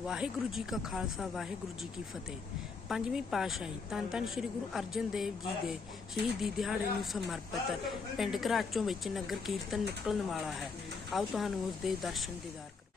ਵਾਹਿਗੁਰੂ ਜੀ ਕਾ ਖਾਲਸਾ, ਵਾਹਿਗੁਰੂ ਜੀ ਕੀ ਫਤਿਹ। ਪੰਜਵੀਂ ਪਾਤਸ਼ਾਹੀ ਧੰਨ ਧੰਨ ਸ੍ਰੀ ਗੁਰੂ ਅਰਜਨ ਦੇਵ ਜੀ ਦੇ ਸ਼ਹੀਦੀ ਦਿਹਾੜੇ ਨੂੰ ਸਮਰਪਿਤ ਪਿੰਡ ਘਰਾਚੋਂ ਵਿੱਚ ਨਗਰ ਕੀਰਤਨ ਨਿਕਲਣ ਵਾਲਾ ਹੈ। ਆਓ ਤੁਹਾਨੂੰ ਉਸ ਦੇ ਦਰਸ਼ਨ ਦੀਦਾਰ ਕਰੋ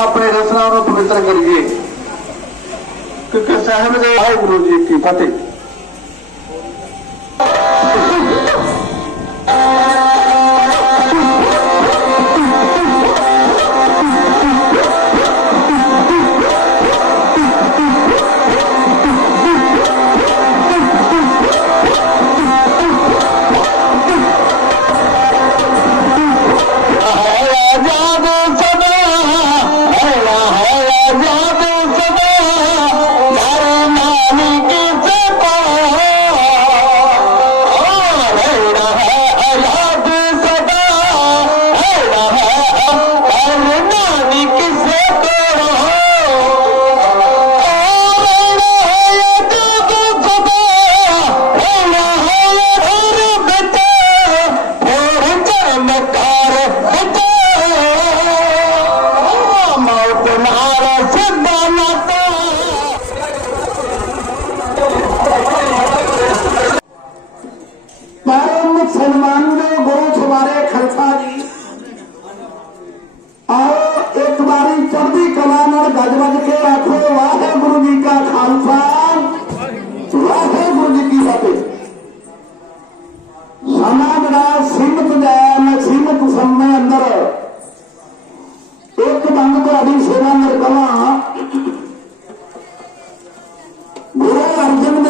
ਆਪਣੇ ਰਸਨਾ ਨੂੰ ਪਵਿੱਤਰ ਕਰੀਏ। ਕਿਉਂਕਿ ਸਾਹਿਬ ਦੇ ਵਾਹਿਗੁਰੂ ਜੀ ਕੀ ਫਤਿਹ।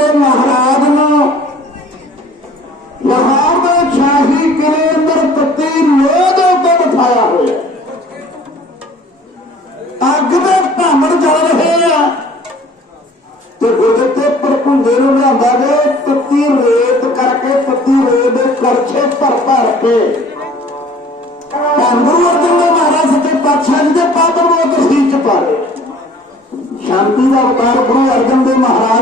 ਅਰਜਨ ਮਹਾਰਾਜ ਨੂੰ। ਲਾਹੌਰ ਦੇ ਸ਼ਾਹੀ ਕਿਲੇ ਅੰਦਰ ਤੱਤੀ ਲੋਹ ਦੇ ਉੱਤੇ ਬਿਠਾਇਆ ਹੋਇਆ। ਅੱਗ ਦੇ ਭਾਂਬੜ ਜਲ ਰਹੇ ਆ। ਤੇ ਗੁਰਦਿੱਤੇ ਪਰਪੁੰਦੇ ਨੂੰ ਲਿਆਂਦਾ ਗਏ ਤੱਤੀ ਰੇਤ ਕਰਕੇ ਤੱਤੀ ਰੇਤ ਦੇ ਕਰਛੇ ਭਰ ਭਰ ਕੇ। ਗੁਰੂ ਅਰਜਨ ਦੇਵ ਮਹਾਰਾਜ ਸੱਚੇ ਪਾਤਸ਼ਾਹ ਜੀ ਦੇ ਪਾਤਰ ਨੂੰ ਤਸਦੀਕ ਚ ਪਾ ਰਹੇ ਸ਼ਾਂਤੀ ਦਾ ਅਵਤਾਰ ਗੁਰੂ ਅਰਜਨ ਦੇਵ ਮਹਾਰਾਜ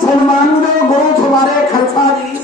ਸਨਮਾਨ ਦੇ ਗੁਰੂ ਸਵਾਰੇ ਖਲਸਾ ਜੀ।